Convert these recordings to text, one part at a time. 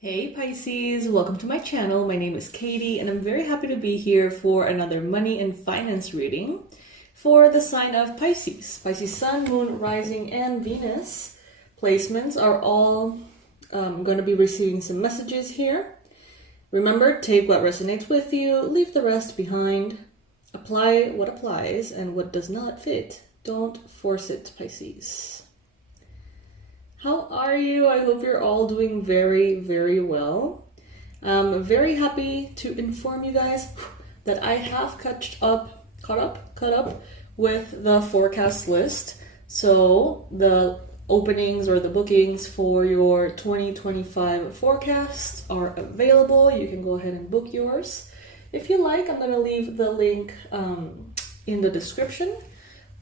Hey Pisces, welcome to my channel. My name is Katie and I'm very happy to be here for another money and finance reading for the sign of Pisces. Pisces Sun, Moon, Rising, and Venus placements are all going to be receiving some messages here. Remember, take what resonates with you, leave the rest behind, apply what applies, and what does not fit, don't force it, Pisces. How are you? I hope you're all doing very, very well. I'm very happy to inform you guys that I have caught up with the forecast list. So the openings or the bookings for your 2025 forecasts are available. You can go ahead and book yours. If you like, I'm going to leave the link in the description.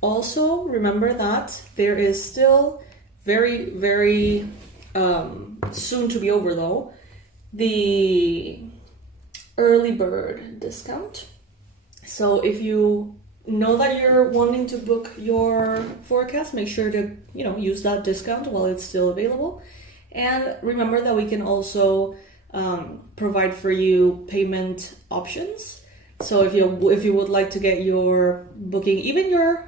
Also, remember that there is still very, very soon to be over though, the early bird discount. So if you know that you're wanting to book your forecast, make sure to use that discount while it's still available. And remember that we can also provide for you payment options. So if you would like to get your booking, even your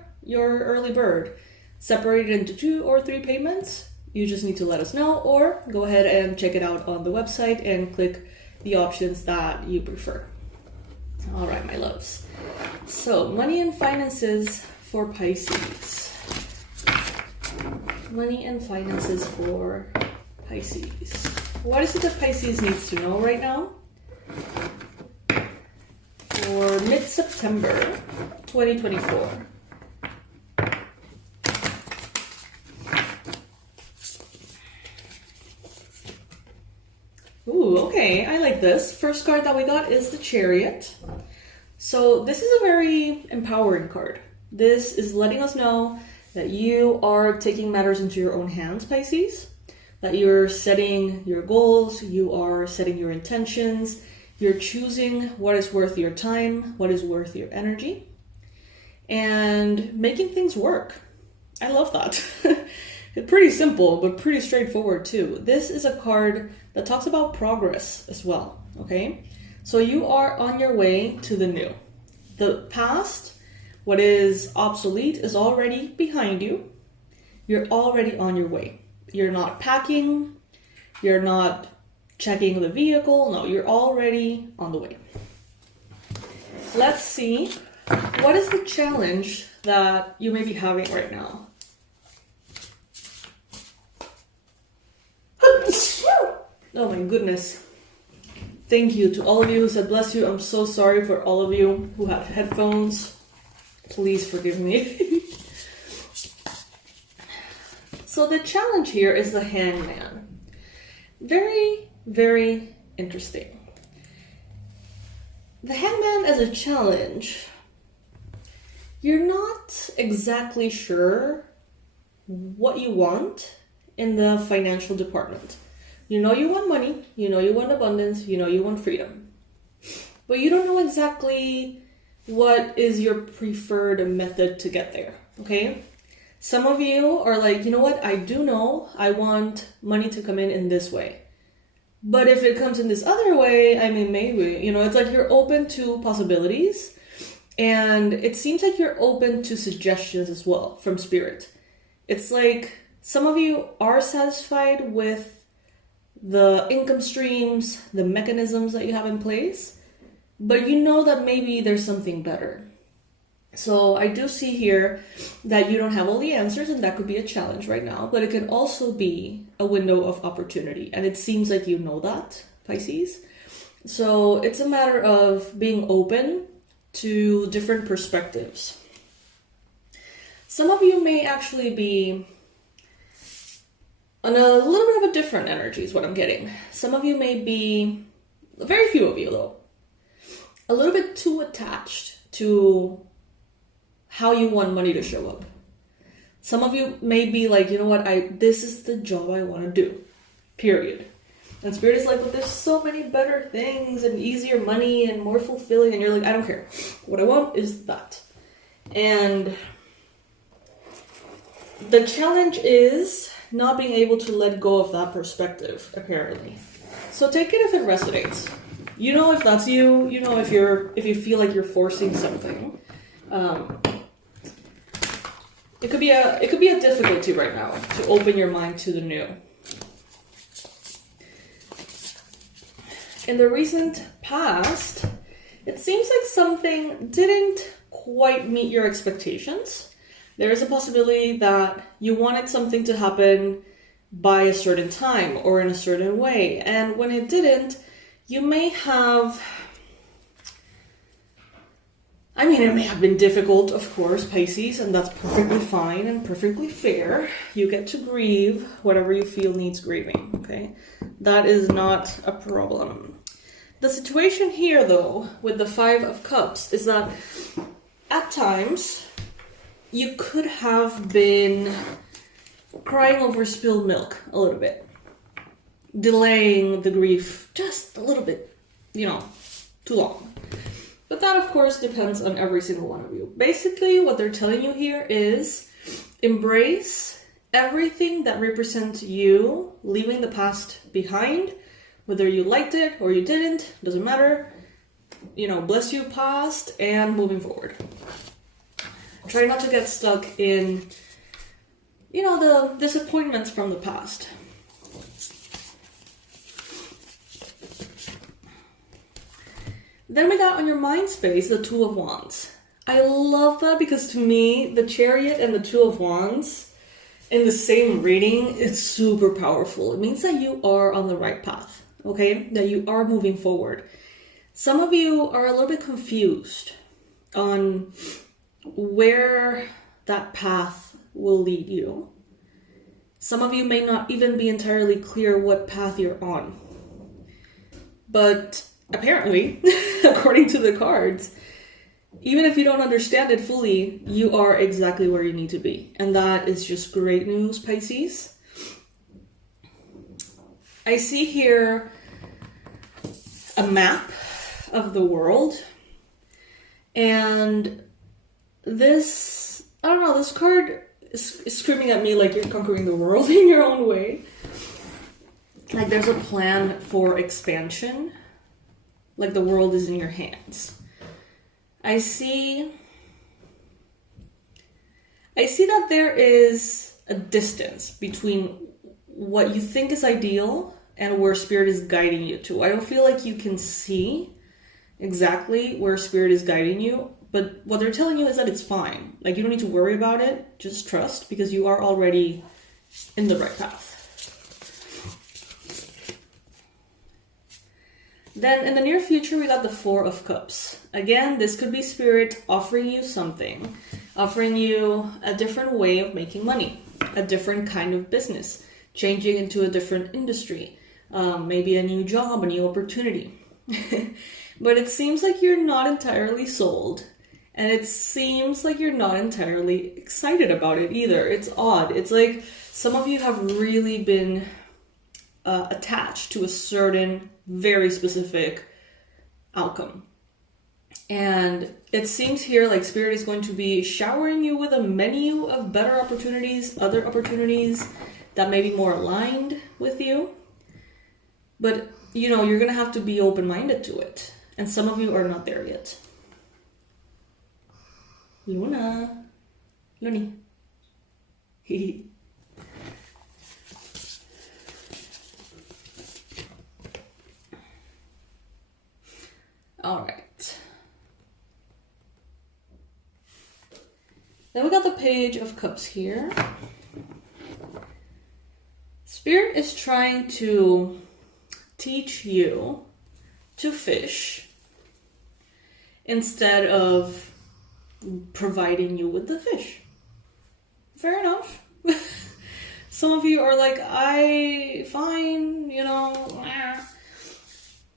early bird, separated into 2 or 3 payments, you just need to let us know, or go ahead and check it out on the website and click the options that you prefer. All right, my loves. So, money and finances for Pisces. Money and finances for Pisces. What is it that Pisces needs to know right now? For mid-September 2024. Ooh, okay, I like this. First card that we got is the Chariot. So this is a very empowering card. This is letting us know that you are taking matters into your own hands, Pisces. That you're setting your goals, you are setting your intentions, you're choosing what is worth your time, what is worth your energy, and making things work. I love that. It's pretty simple, but pretty straightforward too. This is a card that talks about progress as well, okay? So you are on your way to the new. The past, what is obsolete, is already behind you. You're already on your way. You're not packing. You're not checking the vehicle. No, you're already on the way. Let's see, what is the challenge that you may be having right now? Oh my goodness. Thank you to all of you who said bless you. I'm so sorry for all of you who have headphones. Please forgive me. So the challenge here is the Hangman. Very, very interesting. The Hangman as a challenge. You're not exactly sure what you want in the financial department. You know you want money, you know you want abundance, you know you want freedom. But you don't know exactly what is your preferred method to get there, okay? Some of you are like, you know what, I do know I want money to come in this way. But if it comes in this other way, I mean, maybe, it's like you're open to possibilities. And it seems like you're open to suggestions as well from spirit. It's like some of you are satisfied with the income streams, the mechanisms that you have in place, but you know that maybe there's something better. So I do see here that you don't have all the answers, and that could be a challenge right now, but it can also be a window of opportunity. And it seems like you know that, Pisces. So it's a matter of being open to different perspectives. Some of you may actually be on a little bit of a different energy is what I'm getting. Some of you may be, very few of you though, a little bit too attached to how you want money to show up. Some of you may be like, you know what, this is the job I want to do, period. And Spirit is like, but there's so many better things and easier money and more fulfilling. And you're like, I don't care. What I want is that. And the challenge is not being able to let go of that perspective, apparently. So take it if it resonates. You know if that's you. You know if you feel like you're forcing something. It could be a difficulty right now to open your mind to the new. In the recent past, it seems like something didn't quite meet your expectations. There is a possibility that you wanted something to happen by a certain time or in a certain way, and when it didn't, you may have... it may have been difficult, of course, Pisces, and that's perfectly fine and perfectly fair. You get to grieve whatever you feel needs grieving, okay? That is not a problem. The situation here, though, with the Five of Cups is that at times you could have been crying over spilled milk a little bit, delaying the grief just a little bit, too long. But that, of course, depends on every single one of you. Basically, what they're telling you here is embrace everything that represents you leaving the past behind, whether you liked it or you didn't, doesn't matter. Bless you past and moving forward. Try not to get stuck in, the disappointments from the past. Then we got on your mind space, the Two of Wands. I love that because to me, the Chariot and the Two of Wands in the same reading, it's super powerful. It means that you are on the right path, okay? That you are moving forward. Some of you are a little bit confused on where that path will lead you. Some of you may not even be entirely clear what path you're on. But apparently, according to the cards, even if you don't understand it fully, you are exactly where you need to be. And that is just great news, Pisces. I see here a map of the world. And this card is screaming at me like you're conquering the world in your own way. Like there's a plan for expansion. Like the world is in your hands. I see that there is a distance between what you think is ideal and where Spirit is guiding you to. I don't feel like you can see exactly where Spirit is guiding you, but what they're telling you is that it's fine. Like you don't need to worry about it, just trust, because you are already in the right path. Then in the near future, we got the Four of Cups. Again, this could be Spirit offering you something, offering you a different way of making money, a different kind of business, changing into a different industry, maybe a new job, a new opportunity. But it seems like you're not entirely sold, and it seems like you're not entirely excited about it either. It's odd. It's like some of you have really been attached to a certain very specific outcome. And it seems here like Spirit is going to be showering you with a menu of better opportunities, other opportunities that may be more aligned with you. But, you're going to have to be open-minded to it. And some of you are not there yet. Luna. Luni. All right. Then we got the Page of Cups here. Spirit is trying to teach you to fish instead of providing you with the fish. Fair enough. Some of you are like, fine,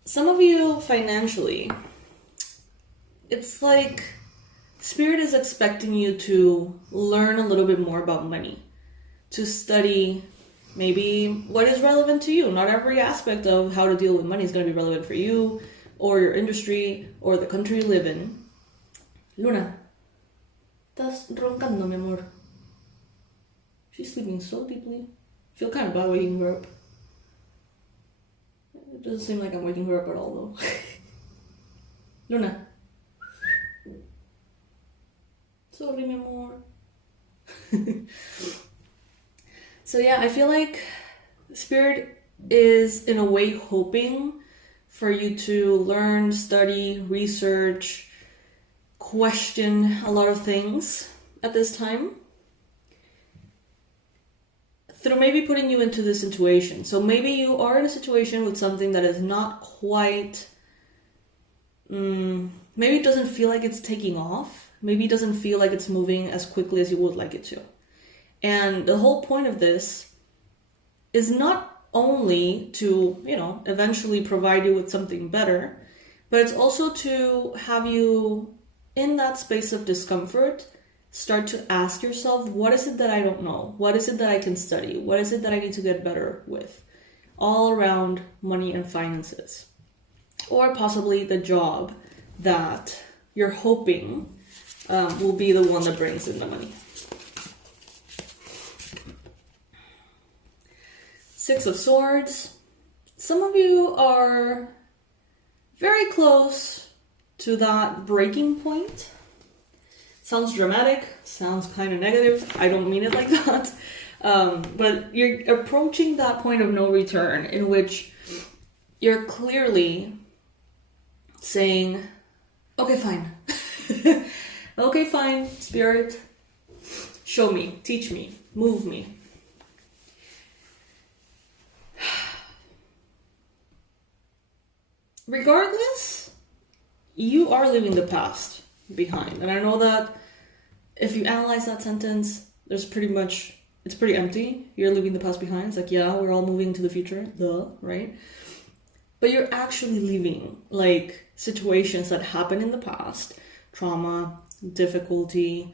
Some of you financially, it's like Spirit is expecting you to learn a little bit more about money, to study maybe what is relevant to you. Not every aspect of how to deal with money is going to be relevant for you or your industry or the country you live in. Luna, estás roncando, mi amor. She's sleeping so deeply. I feel kind of bad waking her up. It doesn't seem like I'm waking her up at all, though. Luna. Sorry, mi amor. So yeah, I feel like Spirit is in a way hoping for you to learn, study, research, question a lot of things at this time. Through maybe putting you into this situation. So maybe you are in a situation with something that is not quite, maybe it doesn't feel like it's taking off. Maybe it doesn't feel like it's moving as quickly as you would like it to. And the whole point of this is not only to, eventually provide you with something better, but it's also to have you in that space of discomfort start to ask yourself, what is it that I don't know? What is it that I can study? What is it that I need to get better with? All around money and finances. Or possibly the job that you're hoping will be the one that brings in the money. Six of Swords. Some of you are very close to that breaking point. Sounds dramatic, sounds kind of negative. I don't mean it like that. But you're approaching that point of no return in which you're clearly saying, okay, fine. Okay, fine, Spirit. Show me, teach me, move me. Regardless, you are leaving the past behind. And I know that if you analyze that sentence, it's pretty empty. You're leaving the past behind. It's like, yeah, we're all moving to the future, right? But you're actually leaving like situations that happened in the past, trauma, difficulty,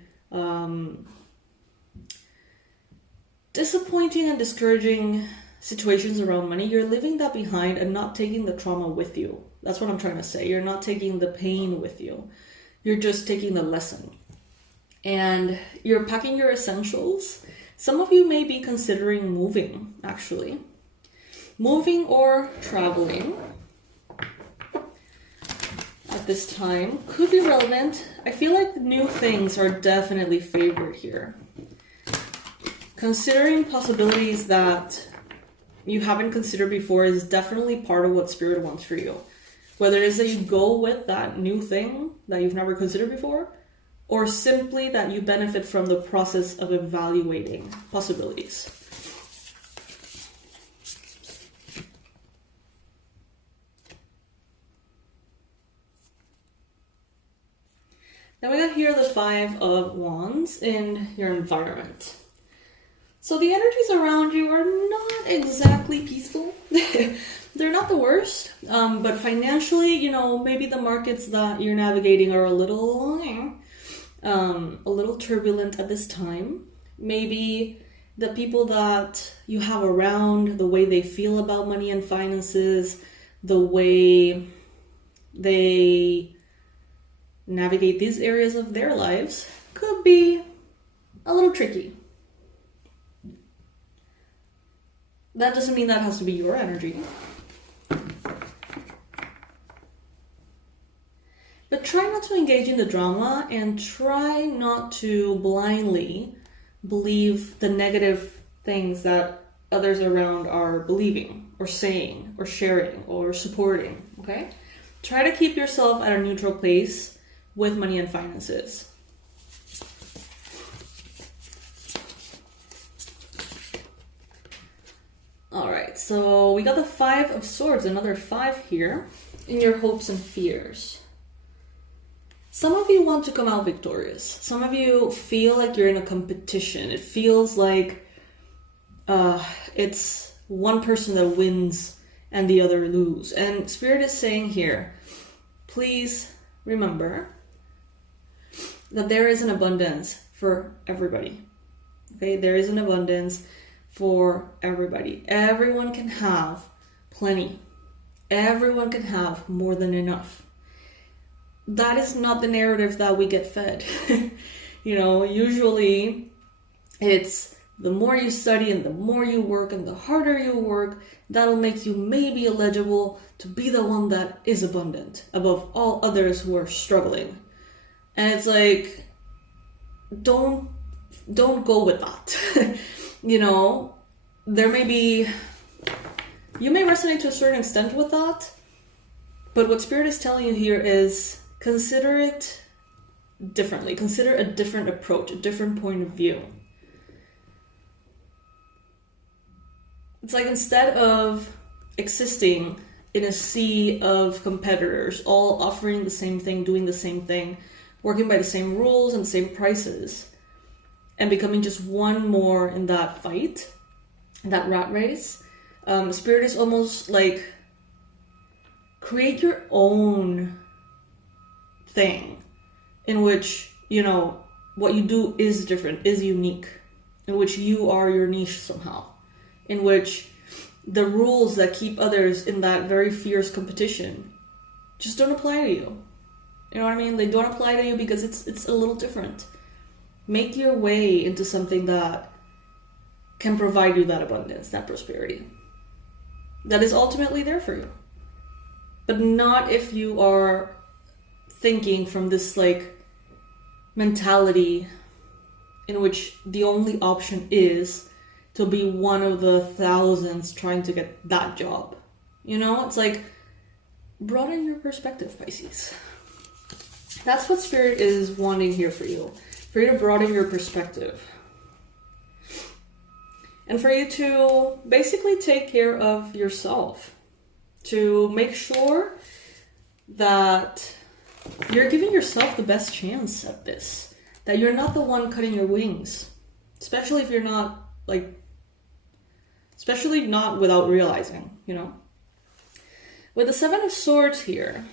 disappointing and discouraging situations around money. You're leaving that behind and not taking the trauma with you. That's what I'm trying to say. You're not taking the pain with you. You're just taking the lesson. And you're packing your essentials. Some of you may be considering moving, actually. Moving or traveling at this time could be relevant. I feel like new things are definitely favored here. Considering possibilities that you haven't considered before is definitely part of what Spirit wants for you. Whether it is that you go with that new thing that you've never considered before, or simply that you benefit from the process of evaluating possibilities. Then we got here the Five of Wands in your environment. So the energies around you are not exactly peaceful. They're not the worst, but financially, maybe the markets that you're navigating are a little turbulent at this time. Maybe the people that you have around, the way they feel about money and finances, the way they navigate these areas of their lives could be a little tricky. That doesn't mean that has to be your energy. But try not to engage in the drama and try not to blindly believe the negative things that others around are believing or saying or sharing or supporting, okay? Try to keep yourself at a neutral place with money and finances. All right, so we got the Five of Swords, another 5 here, in your hopes and fears. Some of you want to come out victorious. Some of you feel like you're in a competition. It feels like it's one person that wins and the other lose. And Spirit is saying here, please remember that there is an abundance for everybody. Okay, there is an abundance for everybody. Everyone can have plenty. Everyone can have more than enough. That is not the narrative that we get fed. Usually it's The more you study and the more you work and the harder you work, that'll make you maybe eligible to be the one that is abundant above all others who are struggling. And it's like, don't go with that. You know, there may be, you may resonate to a certain extent with that, but what Spirit is telling you here is consider it differently. Consider a different approach, a different point of view. It's like, instead of existing in a sea of competitors, all offering the same thing, doing the same thing, working by the same rules and the same prices, and becoming just one more in that fight, that rat race, Spirit is almost like, create your own thing in which, you know, what you do is different, is unique, in which you are your niche somehow, in which the rules that keep others in that very fierce competition just don't apply to you. You know what I mean? They don't apply to you because it's a little different. Make your way into something that can provide you that abundance, that prosperity, that is ultimately there for you. But not if you are thinking from this like mentality in which the only option is to be one of the thousands trying to get that job. You know, it's like, broaden your perspective, Pisces. That's what Spirit is wanting here for you to broaden your perspective. And for you to basically take care of yourself, to make sure that you're giving yourself the best chance at this, that you're not the one cutting your wings, especially if you're not like, especially not without realizing, you know. With the Seven of Swords here,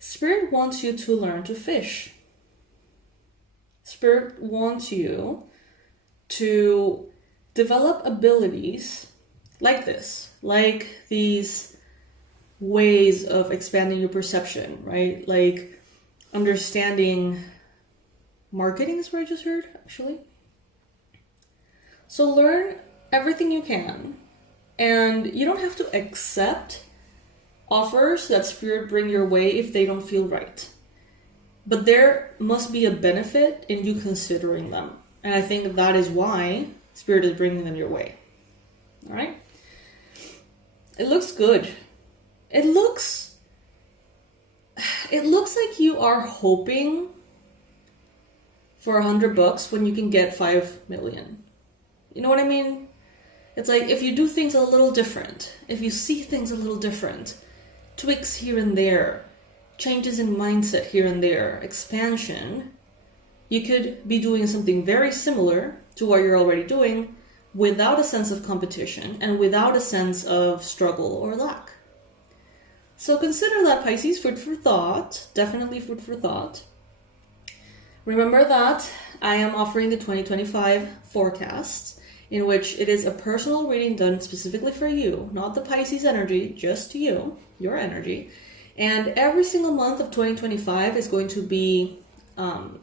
Spirit wants you to learn to fish. Spirit wants you to develop abilities like this, like these ways of expanding your perception, right? Like understanding marketing is what I just heard, actually. So learn everything you can, and you don't have to accept offers that Spirit bring your way if they don't feel right. But there must be a benefit in you considering them. And I think that is why Spirit is bringing them your way. All right? It looks good. It looks like you are hoping for $100 when you can get 5 million. You know what I mean? It's like, if you do things a little different, if you see things a little different, tweaks here and there, changes in mindset here and there, expansion, you could be doing something very similar to what you're already doing without a sense of competition and without a sense of struggle or lack. So consider that, Pisces, food for thought, definitely food for thought. Remember that I am offering the 2025 forecasts, in which it is a personal reading done specifically for you, not the Pisces energy, just you, your energy. And every single month of 2025 is going to be, how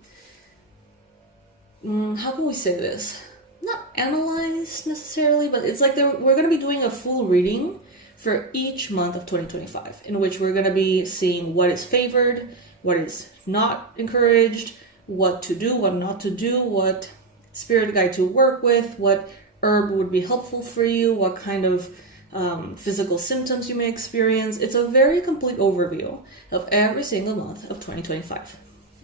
can we say this? Not analyzed necessarily, but it's like we're going to be doing a full reading for each month of 2025, in which we're going to be seeing what is favored, what is not encouraged, what to do, what not to do, what spirit guide to work with, what herb would be helpful for you, what kind of physical symptoms you may experience. It's a very complete overview of every single month of 2025.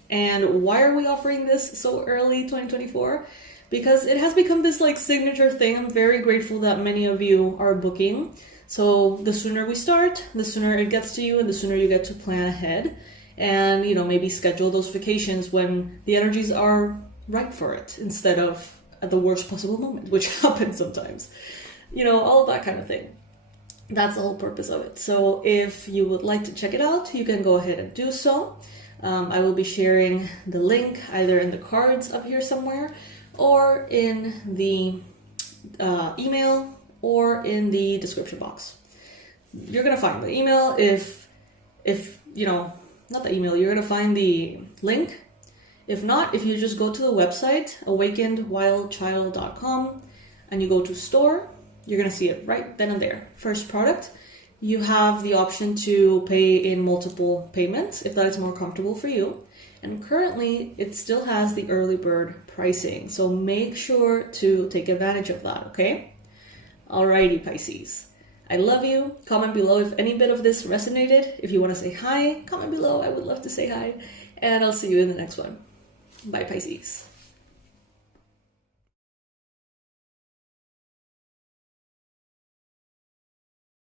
And why are we offering this so early, 2024? Because it has become this like signature thing. I'm very grateful that many of you are booking. So the sooner we start, the sooner it gets to you, and the sooner you get to plan ahead and, you know, maybe schedule those vacations when the energies are right for it instead of at the worst possible moment, which happens sometimes. You know, all of that kind of thing. That's the whole purpose of it. So if you would like to check it out, you can go ahead and do so. I will be sharing the link either in the cards up here somewhere, or in the email, or in the description box. You're gonna find the email if you know, not the email, you're gonna find the link If not, if you just go to the website, awakenedwildchild.com, and you go to store, you're going to see it right then and there. First product, you have the option to pay in multiple payments if that is more comfortable for you. And currently, it still has the early bird pricing. So make sure to take advantage of that, okay? Alrighty, Pisces. I love you. Comment below if any bit of this resonated. If you want to say hi, comment below. I would love to say hi. And I'll see you in the next one. Bye, Pisces.